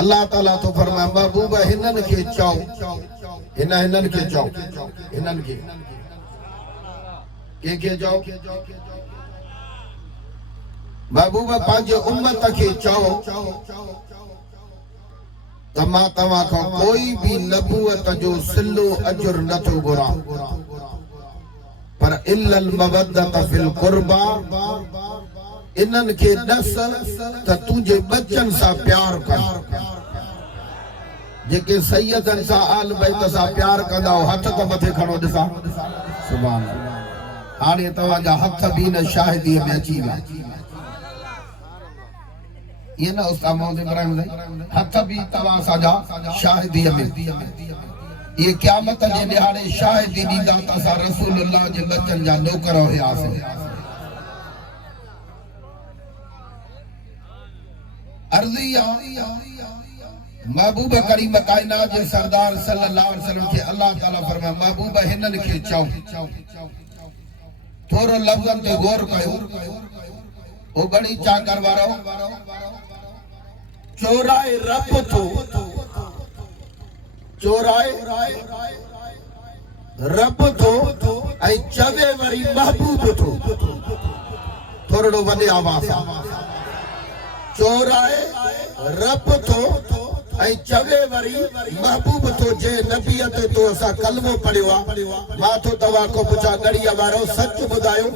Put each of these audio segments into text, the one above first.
अल्लाह ताला तो फरमाए महबूब हिनन के चओ हिनन के चओ हिनन के चओ महबूब पंहिंजे उम्मत के चओ तमा तवा को कोई भी नबूवत जो सिलो अजर न थो घुरा पर इल्लल मवद्दत फिल कुर्बा इनन के दस त तुझे बच्चन सा प्यार कर जेके सैयदन सा आल बैत सा प्यार कंदा हथ त मथे खणो दिसा सुभान अल्लाह हाणे तवा जा हथ भी न शाहिदी में अची वा ये ना उस्ताद मोहम्मद इब्राहिम हथ भी तवा साजा शाहिदी में ये क़यामत जे दिहाड़े शाहिदी दीदा त सा रसूलुल्लाह जे बच्चन जा नौकर हुयासे अर्ज़िया महबूब करीम कायनात जे सरदार सल्लल्लाहु अलैहि वसल्लम के अल्लाह ताला फरमाए महबूब हिनन के चओ थोरो लफ्ज़न ते गौर कयो ओ गणी चाकर वारो चोराए रब थो चोराए रब थो ऐं चवे वरी महबूब थो थोरो वॾे आवाज़ चोराए रब थो ऐं चवे वरी महबूब थो जे नबीअ ते तो असां कलमो पढ़ियो आहे मां थो तव्हां को पुछां गड़ीअ वारो सच ॿुधायो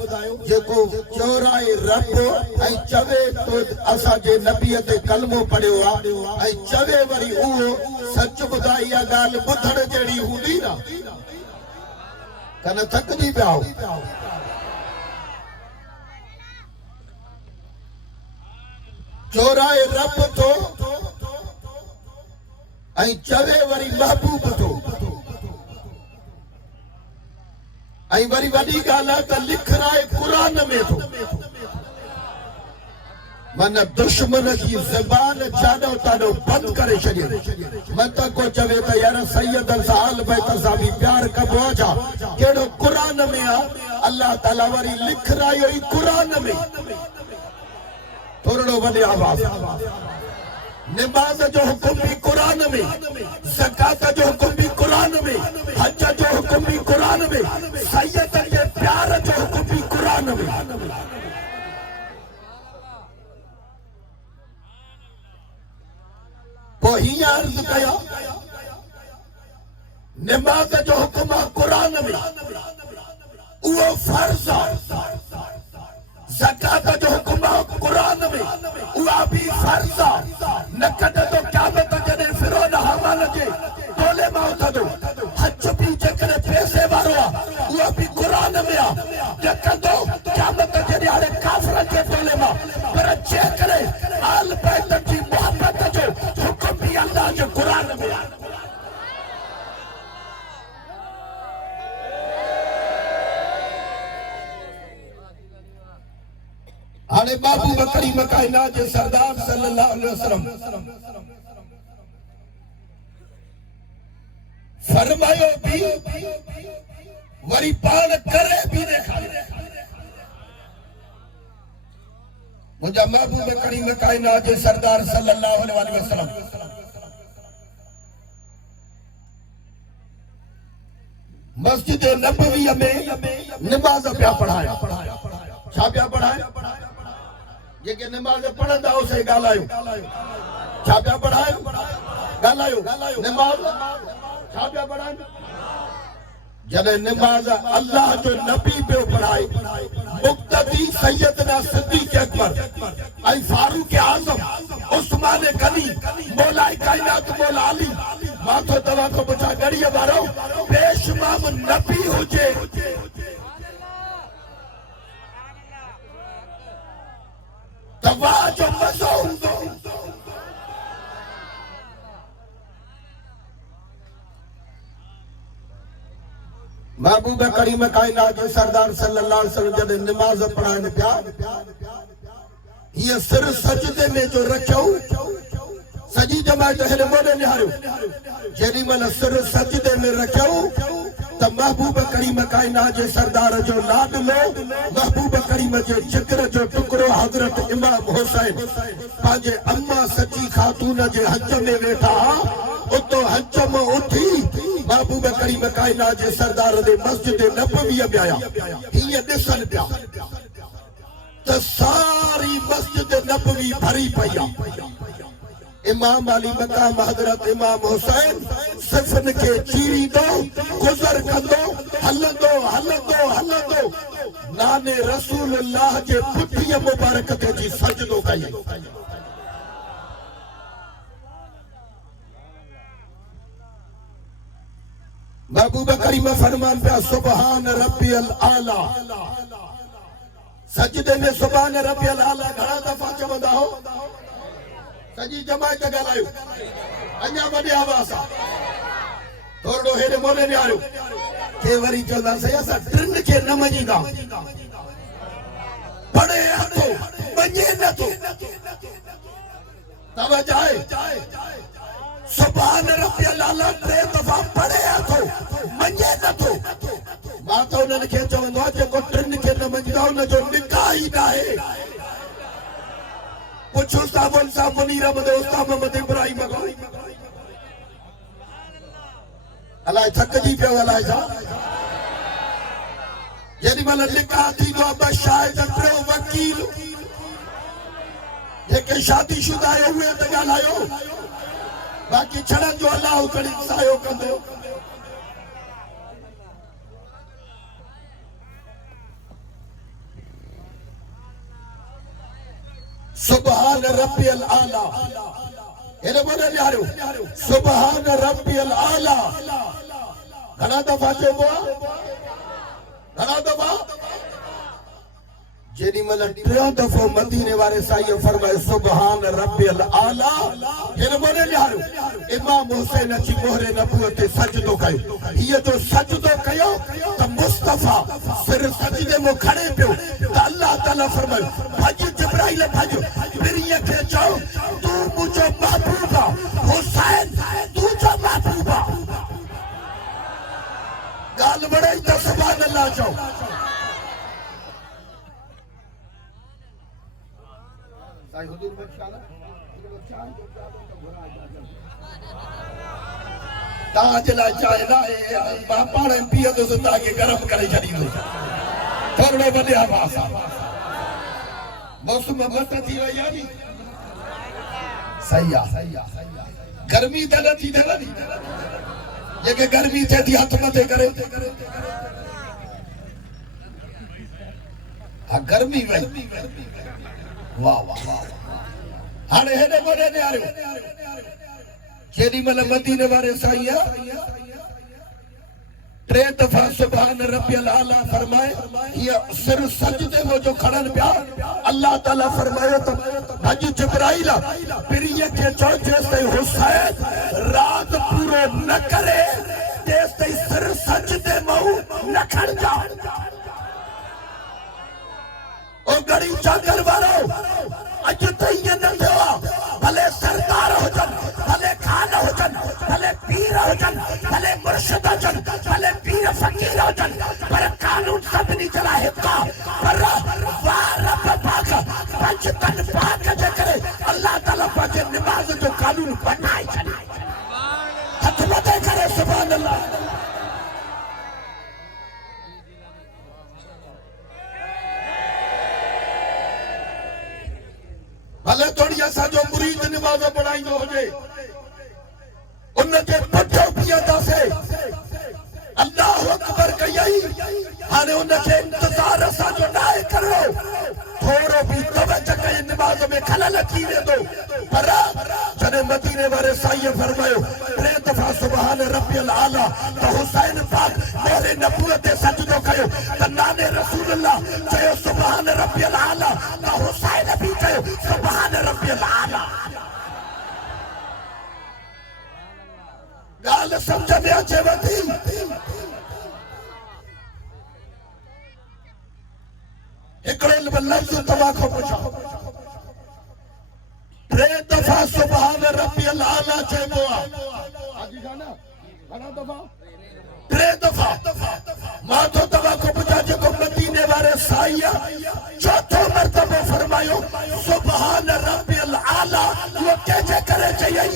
जेको चोराए रब ऐं चवे तो असां जे नबीअ ते कलमो पढ़ियो आहे ऐं चवे वरी उहो सच ॿुधाई इहा ॻाल्हि ॿुधण जहिड़ी हूंदी न कन थकिजी पिया चोराए रब थो ऐं चवे वरी महबूब थो ऐं वरी वॾी ॻाल्हि आहे त लिखराए क़ुरान में थो मन दुश्मन जी ज़बान जाॾो ताॾो बंदि करे छॾियो मत को चवे त यार सैयदन सां आल बैत सां बि प्यार कबो आहे छा कहिड़ो क़ुरान में आहे अल्लाह ताला वरी लिखरायो ई क़ुरान में थोरो वॾे आवाज़ नमाज जो हुक्म भी कुरान में ज़कात जो हुक्म भी कुरान में हज जो हुक्म भी कुरान में सैयद के प्यार जो हुक्म भी कुरान में पोइ अर्ज कया नमाज जो हुक्म कुरान में वो फर्ज ज़कात जो हुक्म कुरान में उहा भी फर्ज न कद तो क़यामत जॾहिं फिरौन हामान जे टोले मां उथंदो हज भी जेकॾहिं पैसे वारो आहे उहा भी कुरान में आहे न कंदो क़यामत जे ॾियारे काफ़िरनि जे टोले मां पर जेकॾहिं आल बैत जी मोहबत जो हुक्म भी अल्लाह जे कुरान में आहे हाणे बाबू बकरी मकाइनात जे सरदार सल्लल्लाहु अलैहि वसल्लम फरमायो भी वरी पाण करे भी ॾेखारे मुंहिंजा महबूब करीम काइनात जे सरदार सल्लल्लाहु अलैहि वसल्लम मस्जिद नबवी में नमाज पिया पढ़ाया छा पिया पढ़ाया जेके नमाज पढ़ंदा उसे ॻाल्हायो छा पिया पढ़ायो ॻाल्हायो नमाज छा पिया पढ़ायो जॾहिं नमाज अल्लाह जो नबी पियो पढ़ाए मुक़्तदी सैयदना सिद्दीक़ अकबर ऐं फारूक आज़म उस्मान गनी मौलाए कायनात मौला अली मां तो तव्हां को पुछां गड़ीअ वारो बेशुमाम नबी हुजे तव्हां जो मज़ो हूंदो महबूब करीम कायनात जे सरदार सल्लल्लाहु अलैहि वसल्लम जॾहिं नमाज पढ़ाइनि पिया हीअ सिर सजदे में जो रखियो सॼी जमात हिन मोॾे निहारियो जेॾी महिल सिर सजदे में रखियो त महबूब करीम कायनात जे सरदार जो लाडलो महबूब करीम जे जिगर जो टुकड़ो हज़रत इमाम हुसैन पंहिंजे अम्मा सची खातून जे हज में वेठा उतो हज में उथी महबूब करीम कायनात जे सरदार दे मस्जिद नबवी में आया हीअं ॾिसनि पिया त सारी मस्जिद नबवी भरी पई आहे। इमाम अली मकाम हज़रत इमाम हुसैन सिफ़न के चीरींदो गुज़र कंदो हलंदो हलंदो हलंदो नाने रसूलुल्लाह जे पुठीअ मुबारक ते जी सजदो कई। महबूब करीम फरमान पिया सुभान रब्बियल आला। सजदे में सुभान रब्बियल आला घणा दफ़ा चवंदा हो? सजी जमायत ॻाल्हायो अञा वॾे आवाज़ सां थोरो हेॾे मोले निहारियो के वरी चवंदासीं असां टिनि खे न मञींदा पढ़े हथो मञे नथो तवजो आहे सुभान रब्बियल आला टे दफ़ा पढ़े हथो मञे नथो मां त उन्हनि खे चवंदो आहे जेको टिनि खे न मञींदा हुनजो निकाह ई न आहे। पुछो साबुन सा मुनीर मदे उस्ताद मोहम्मद इब्राहिम को अलाए थकजी पियो अलाए छा जेडी मल निकाह थी दो शायद टे वकील जेके शादीशुदा आयो हुए त ॻाल्हायो बाक़ी छड़न जो अल्लाह कड़ी सायो कंदो। सुभान रब्बियल आला हेरे बोले यारो सुभान रब्बियल आला घणा दफ़ा चइबो आहे घणा दफ़ा जेडी मल टियों दफ़ो मदीने वारे साईं फरमाए सुभान रब्बियल आला हेरे बोले यारो इमाम हुसैन अची मोहरे नबूवत ते सजदो कयो। ये जो सजदो कयो त मुस्तफा सिर सजदे में खड़े पियो त अल्लाह ताला फरमायो भज जिब्राइल भज फिर ये के चओ तू मुझो महबूबा हुसैन तू जो महबूबा गाल बड़ाई त सुभान अल्लाह चओ। साईं हुजूर बख्शाला ताज ला चाय लाए पाण पीअंदुसि तव्हांखे गरम करे छॾींदो थोरो वॾे आवाज़ सां मौसम मस्त थी वई आहे नी सही आहे गर्मी त न थी थिए नी जेके गर्मी थिए थी हथ मथे करे हा गर्मी वई वाह वाह हाणे हेॾे होॾे निहारियो जेॾी महिल मदीने वारे साईं टे दफ़ा सुभान रब्बियल आला फरमाए ये सिर सजदे में जो खड़न पिया अल्लाह ताला फरमायो त भज जिब्राइल फिर ये के चो जेस ताईं हुसैन रात पूरो न करे तेस ताईं सिर सजदे में न खड़ जा। ओ गड़ी चादर वारो अज ताईं न थियो भले सरदार हुजन भले खान हुजन भले पीर हुजन भले मुर्शिद हुजन भले पीर फकीर हुजन पर कानून सभिनी जे लाइ हिकु आहे पर वाह रब पाक पंजतन पाक जे करे अल्लाह ताला पंहिंजे निमाज़ जो कानून बनाए छॾी हथ मथे करे सुभान अल्लाह। भले थोड़ी असांजो मुरीद निमाज़ पढ़ाईंदो हुजे उनखे पठो पीअंदासीं अल्लाह अकबर कयई हाणे उनखे इंतज़ार असांजो न आहे करिणो थोरो बि तवजह कई निमाज़ में खलल थी वेंदो पर जॾहिं मदीने वारे साईं फरमायो टे दफ़ा सुभान रब्बियल आला त हुसैन पाक मोहरे नबूवत ते सजदो कयो त नाने रसूलुल्लाह चयो सुभान रब्बियल आला त हुसैन बि चयो सुभान रब्बियल आला। ॻाल्हि सम्झ में अचेव थी हिकिड़ो लफ़्ज़ तव्हां खां पुछां टे दफ़ा सुभान रब्बियल आला चइबो आहे घणा दफ़ा टे दफ़ा मां तो तव्हां को पुछा जेको मदीने वारे साईं चौथो मर्तबो फरमायो सुभान रब्बिल आला वो कंहिंजे करे चयई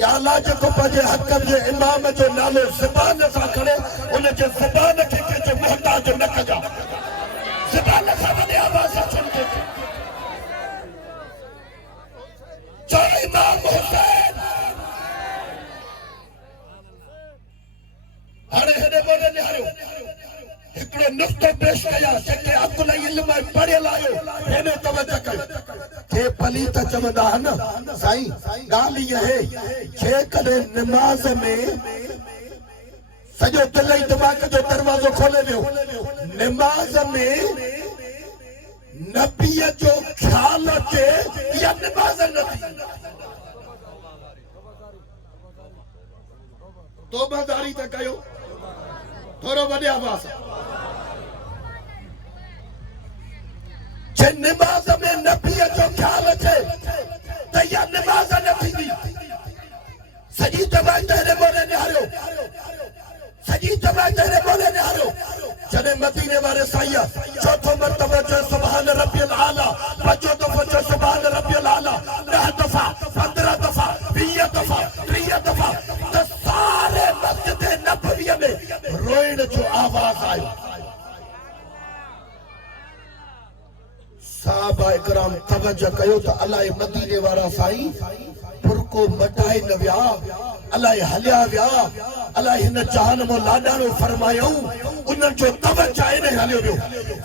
या अल्लाह जेको पंहिंजे हक़ जे इमाम जो नालो ज़बान सां खणे उन जे ज़बान खे कंहिंजो मुहताज न कजा ज़बान सां वॾे आवाज़ सां चवंदे चओ इमाम हुसैन हाणे हेॾे मोॾे निहारियो हिकिड़ो नुक़्तो पेश कया जेके अकुल इल्म पढ़ियल आहियो हेॾे तवजो कयो के पलीत चवंदा आहिनि साईं ॻाल्हि इहा आहे जेकॾहिं निमाज़ में सॼो दिलि ऐं दिमाग़ जो दरवाज़ो खोले वियो निमाज़ में नबीअ जो ख़्यालु अचे इहा निमाज़ न थी तौबादारी त कयो थोरो वॾे आवाज़ जे निमाज़ में नबीअ जो ख़्यालु अचे त इहा निमाज़ न थींदी सॼी जमात हेॾे मोॾे निहारियो सॼी जमात हेॾे मोॾे निहारियो जॾहिं मदीने वारे साईं चौथो मर्तबो चयो सुभान रब्बिल आला पंजो दफ़ो चयो सुभान रब्बिल आला 10 दफ़ा 15 दफ़ा 20 दफ़ा 30 दफ़ा त सारे मस्जिद नबवी में रोइण जो आवाज़ आयो साहबा इकराम तवज्जो कयो त अलाए मदीने वारा साईं फुरको मटाए न विया अलाए हलिया विया अलाए हिन जहान में लाॾाणो फरमायूं उन्हनि जो तवज्जो आहिनि हलियो वियो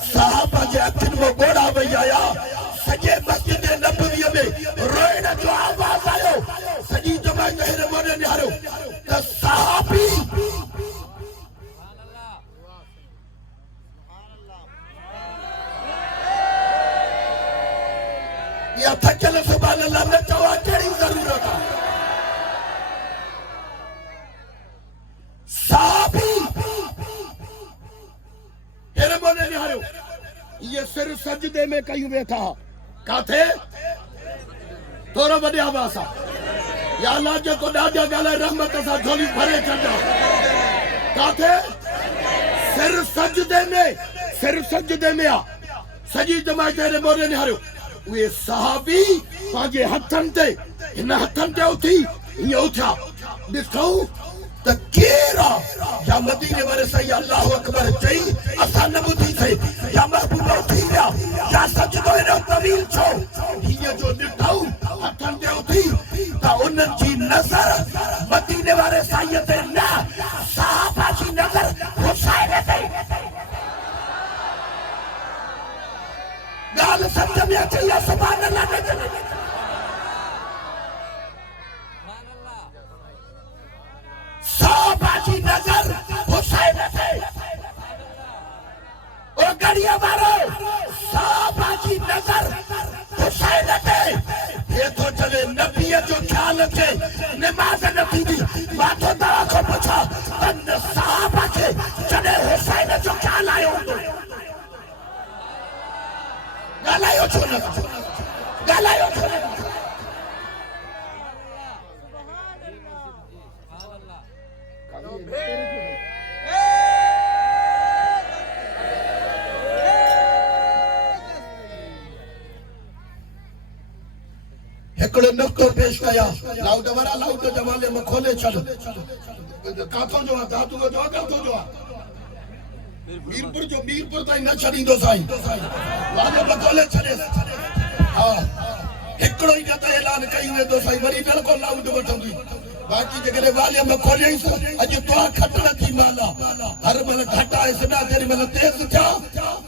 साहबा जे अखियुनि में ॻोढ़ा वही आया सॼे मस्जिद नबवी में रोइण जो आवाज़ आयो सॼी जमात हेॾे मोॾे निहारियो त साहबी या थकियल सुभान अल्लाह न चवा कहिड़ी ज़रूरत आहे साहबी हेॾे मोॾे निहारियो ये सिर सजदे में कयूं वेठा काथे थोरो वॾे आवाज़ सां या अल्लाह जेको ॾाढा ॻाल्हाए रहमत सां झोली भरे छॾियो काथे सिर सजदे में आहे सॼी जमात हेॾे मोॾे निहारियो उहे सहाबी पंहिंजे हथनि ते हिन हथनि ते उथी ईअं उथिया ॾिठूं त केरु आहे या मदीने वारे साईं अल्लाहु अकबर चई असां न ॿुधीसीं या महबूब उथी विया या सजदो हेॾो तवील छो हीअं जो ॾिठूं हथनि ते उथी त उन्हनि जी नज़र मदीने वारे साईं ते न सहाबा जी नज़र हुसैन ते ॻाल्हि सम्झ में अचे या सुभान अल्लाह न चवे सहाबा जी नज़र हुसैन ते ओ गड़िया मारो सहाबा जी नज़र हुसैन ते ये तो चले नबीअ जो ख़्यालु अचे निमाज़ न थींदी मां तो तव्हां खां पुछां त सहाबा खे जॾहिं हुसैन जो ख़्यालु आयो हूंदो ॻाल्हायो छो न ॻाल्हायो छो न हिकिड़ो नुक़्तो पेश कया लाउड वारा लाउड जमाले में खोले छॾ काथों जो आहे धातु जो आहे काथों जो आहे मीरपुर ताईं न छॾींदो साईं वाले में खोले छॾे हा हिकिड़ो ई न त ऐलान कई वेंदो साईं वरी बिल्कुलु लाउड वठंदी बाक़ी जेकॾहिं वाले में खोलियईंसि अॼु दुआ खटण थी माला हर महिल घटि आहे सदा जेॾी महिल तेज़ थिया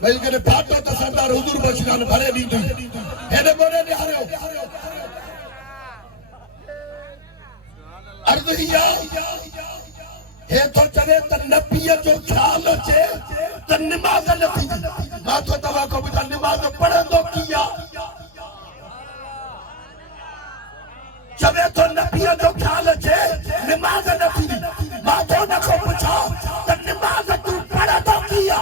भई कॾहिं फाटो त सरदार हुज़ूर बशीरान भरे ॾींदी हेॾे मोॾे निहारियो अर्ज़ इहा हे तो चवे त नबीअ जो ख़्यालु अचे त निमाज़ न थींदी मां तो तव्हां खां पुछां निमाज़ पढ़ंदो कीअं चवे तो नबीअ जो ख़्यालु अचे निमाज़ न थींदी मां तो न खां पुछां त निमाज़ तूं पढ़ंदो कीअं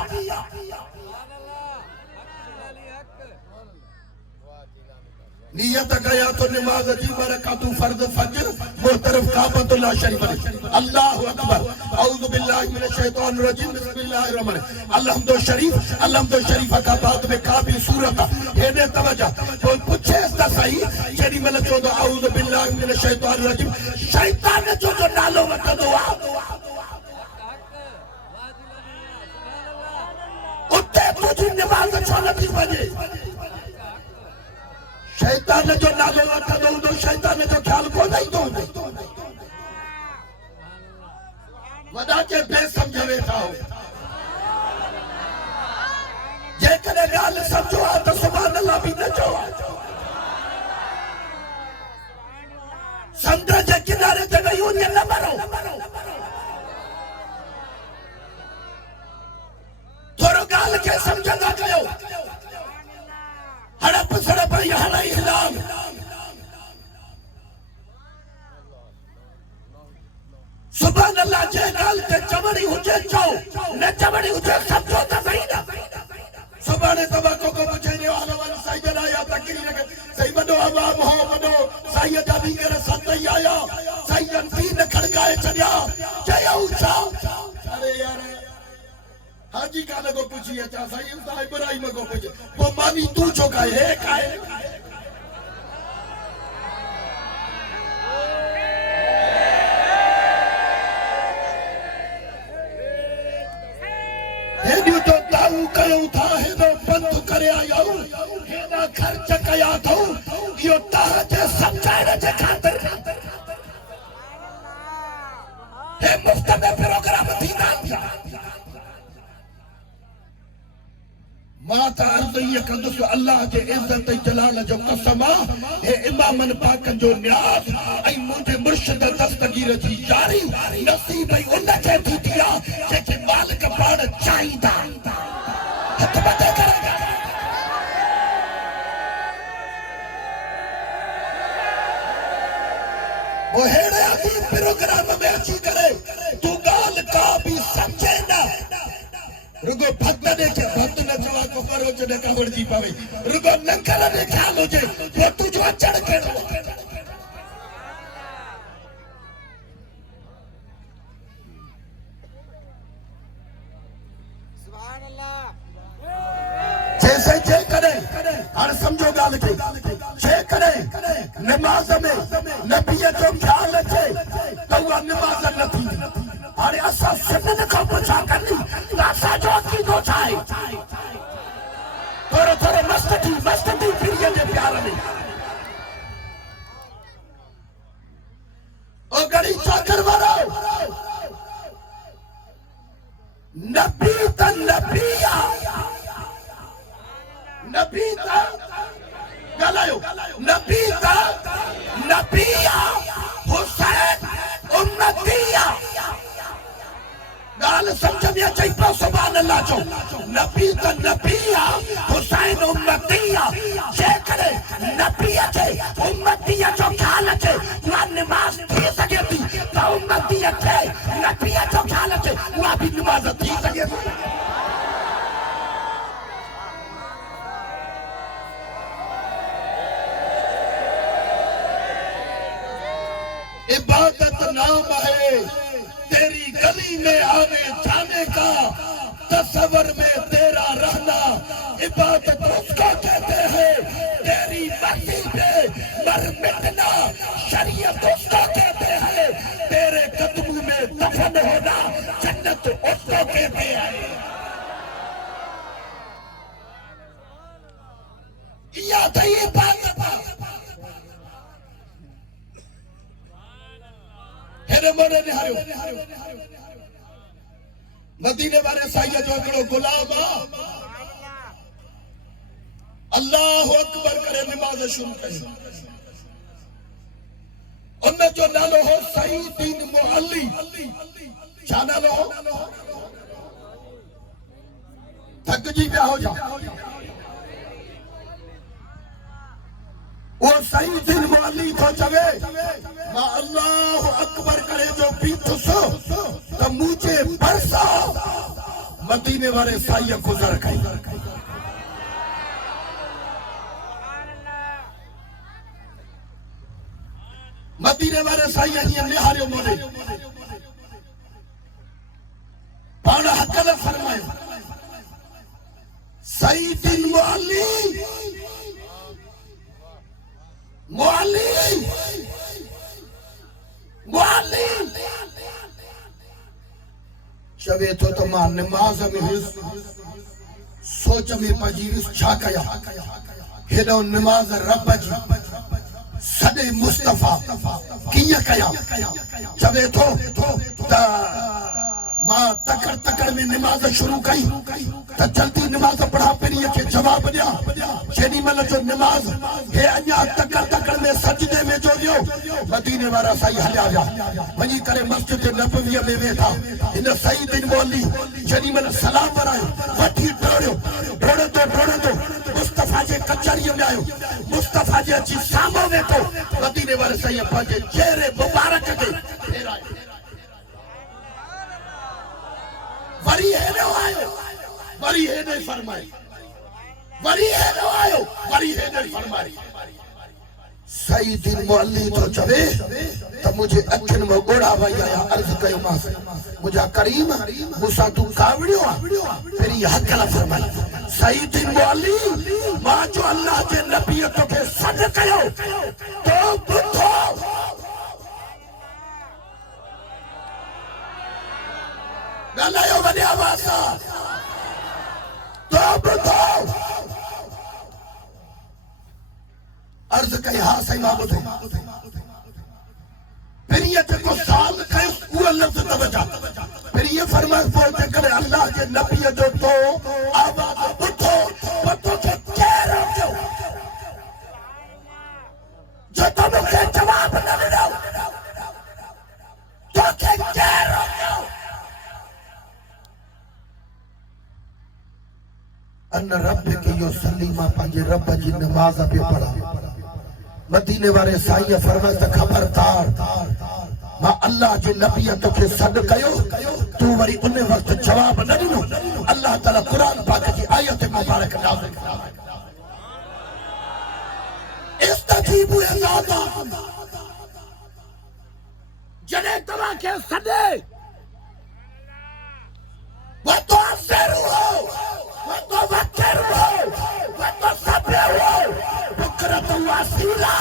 नियत गया तो नमाज जी बरकातु फर्ज फजर मुहतरफ काबतुल्लाह शरीफ अल्लाहु अकबर औज़ु बिल्लाहि मिनश शैतानिर रजीम बिस्मिल्लाहिर रहमानिर अल्हम्दु शरीफ का बाद में काफी सूरत हेने तवज्जो तो पूछे त सही जेडी मल चो तो औज़ु बिल्लाहि मिनश शैतानिर रजीम शैतान जो नालो वठंदो आ उते तुझी नमाज छो नथी वञे शैतान जो नालो वठंदो हूंदो शैतान जो ख्याल कोन ईंदो वॾा के बेसमझ वेठा हो जेकॾहिं ॻाल्हि सम्झो आहे त सुभाणे अल्लाह बि न चओ समुंड जे किनारे ते वेही वञे न मरो थोरो ॻाल्हि खे सम्झंदा कयो हड़प सड़प हड़ाई हिलाम सुभान अल्लाह जे ॻाल्हि ते चवणी हुजे चओ न चवणी हुजे सम्झो त सही न सुभाणे तव्हां को पुछे ॾियो हलो वञ साईं जन आया तकरीर खे सही वॾो अवाम हो वॾो साईं जा वीगर संत ई आया साईं जन दीन खड़काए छॾिया चयऊं छा अरे यार हाजी कान को पूछी अचा साईं उस्ताद इब्राहिम को पूछ वो मानी तू छो काए हे काए हेॾियूं तो ताऊ कयूं था हेॾो बंदि करे आयाऊं हेॾा ख़र्च कया अथऊं इहो तव्हांजे सम्झाइण जे ख़ातिर हे मुफ़्त में प्रोग्राम थींदा आहिनि मां त अर्ज़ इहा कंदुसि अल्लाह जे इज़्ज़त जलाल जो कसम हे इमामन पाकनि जो न्याज़ ऐं मुंहिंजे मुर्शिद दस्तगीर जी यारी नसीब ई उन खे थींदी आहे जेके मालिक पाण चाहींदा हथ मथे करे वो हेड़े अजीब प्रोग्राम में अची करे तू ॻाल्हि का बि सम्झे न रुगो भक्त देखे भक्त न चवा को करो जने कावड़ जी पावे रुगो नंकर ने ख्याल हो जे वो तुझो अचड़ केड़ो सुभान अल्लाह जैसे जे करे हर समझो गाल के जे करे नमाज में नबी जो ख्याल अचे तो वो नमाज न थी अरे असा सुनन को पूछा करनी असा जो की दो छाए थोड़े थोड़े मस्ती फिरिए जे प्यार में ओ गड़ी चाकर वारो नबी त नबिया नबी त गलायो नबी त नबिया हुसैन उम्मतिया गाल समझ में अचे पियो सुभान अल्लाह जो नबी त नबिया हुसैन उम्मतिया जेकरे नबी अचे उम्मतिया जो ख्याल अचे उहा नमाज थी सघे थी त उम्मती अचे नबी जो ख्याल अचे उहा बि नमाज थी सघे थी इबादत नाम है तेरी गली में आने जाने का तस्वर में तेरा रहना इबादत उसको कहते हैं तेरी मर्जी पे मर मिटना शरीयत उसको कहते हैं तेरे कदमों में दफन होना जन्नत उसको कहते हैं या तो इबादत मदीने वाले साईं जो हिकिड़ो गुलाम अल्लाह अकबर करे नमाज शुरू कई उन जो नालो हो सईद मुअल्ली छा नालो हो थकजी पिया हो जा वो सईद मुअल्ली तो चवे मां अल्लाह अकबर करे जो बीठुसो त मुझे बरसा मदीने वाले साईं गुज़र गई मदीने वारे साईं हीअं निहारियो मोड़े पाण हक़ न फरमायो सईदिन मुअल्ली मुअल्ली मुअल्ली चवे तो त मां नमाज में हुयुसि सोच में पजी वियुसि छा कया हेॾो नमाज रब जी सॾे मुस्तफ़ा कीअं कया चवे थो त मां तकड़ तकड़ में नमाज शुरू कई त जल्दी नमाज पढ़ा पहिरीं खे जवाब ॾियां जेॾी महिल जो नमाज हे अञा तकड़ तकड़ में सजदे में जो वियो मदीने वारा साईं हलिया विया वञी करे मस्जिद नबवीअ में वेठा हिन सईदिन मौली जेॾी महिल सलाम वरायो वठी डोड़ंदो मुस्तफ़ा जे कचहरीअ में आयो मुस्तफ़ा जे अची साम्हूं वेठो मदीने वारे साईं पंहिंजे चेहरे मुबारक खे फेरायो वरी हेॾो आयो वरी हेॾे फरमाए वरी हेॾो आयो वरी हेॾे फरमाए सईदिन मुअल्ली तो चवे त मुझे अखियुनि में ॻोढ़ा वही आया अर्ज़ कयोमांसि मुंहिंजा करीम मूंसां तूं कावड़ियो आहे पहिरीं हक़ न फरमाई सईदिन मुअल्ली मां जो अल्लाह जे नबीअ तोखे सॾु कयो तो ॿुधो ॻाल्हायो वॾे आवाज़ सां तो ॿुधो अर्ज़ कई हा साईं मां ॿुधो पहिरीं जेको साल कयुसि उहो लफ़्ज़ तवजा पहिरीं इहो फरमाइश पोइ जेकॾहिं अल्लाह जे नबीअ जो तो आवाज़ ॿुधो त तोखे केरु रोकियो जो तो मूंखे जवाब न ॾिनो तोखे केरु रोकियो अन रब के यो सलीमा पंहिंजे रब जी नमाज़ पे पढ़ा मदीने वारे साईं फरमाइश त खबरदार मां अल्लाह जे नबी तोखे सॾु कयो तूं वरी उन वक़्त जवाब न ॾिनो अल्लाह ताला क़ुरान पाक जी आयत मुबारक नाज़िल इस्तजीबु लिल्लाह जॾहिं तव्हांखे सॾे वतो अफ़सरुहो वतो वक़रुहो वतो सब्रुहो बुकरतु वसीला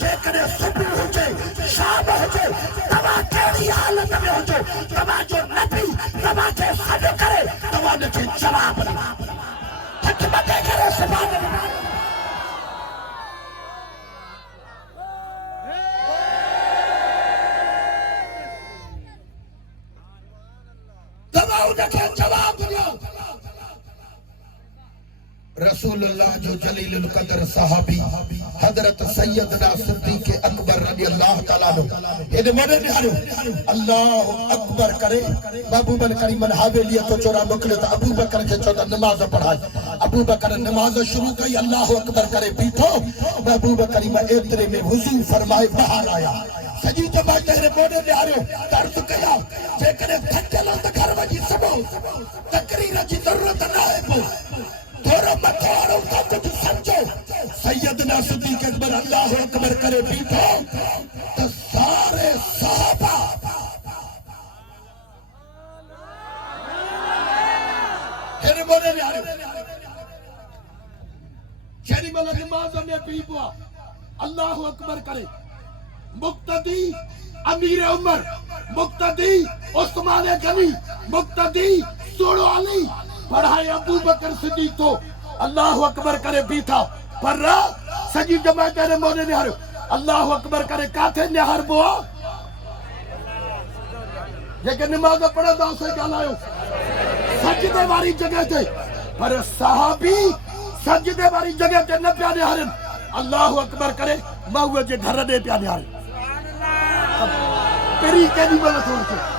जेकॾहिं सुबुह हुजे शाम हुजे तव्हां कहिड़ी हालत में हुजो तव्हांजो नबी तव्हांखे सॾु करे तव्हां हुनखे जवाब ॾियो हथ मथे करे सुभाणे तव्हां हुनखे जवाब ॾियो रसूलुल्लाह जो जलीलुल क़द्र सहाबी हजरत सैयदना सिद्दीक़ अकबर रज़ी अल्लाह ताला नो एॾे वॾे निहारियो अल्लाह अकबर करे अबू बकर करीमन हवेलीअ तो चोरा मोकिलियो त अबू बकर खे चयो त नमाज़ पढ़ाए अबू बकर नमाज़ शुरू कई अल्लाह अकबर करे बीठो अबू बकर करीम एतिरे में हुज़ूर फरमाए ॿाहिरि आया सॼी जमात तेरे मोॾे निहारियो दर्द कया जेकॾहिं थकियल त घर वञी सुम्हो तकरीर जी ज़रूरत न आहे पोइ थोरो मथो हणो त कुझु सम्झो सैयदना सिद्दीक़ अकबर अल्लाह अकबर करे बीठो त सारे सहाबा हेॾे मोॾे निहारियो जेॾी महिल नमाज़ में बीठो आहे अल्लाह अकबर करे मुक्तदी अमीर उमर मुक्तदी उस्मान गनी मुक्तदी सोड़ो अली पढ़ाए अबू बकर सिद्दीक़ तो अल्लाह अकबर करे बीठा पर सॼी जमात तेरे मोॾे निहारियो अल्लाह अकबर करे काथे निहारबो आहे जेके नमाज़ पढ़ंदा से ॻाल्हायो सजदे वारी जगह ते पर सहाबी सजदे वारी जगह ते न पिया निहारनि अल्लाह अकबर करे मां उहे जे घर ॾे पिया निहारनि पहिरीं केॾी महिल थो अचे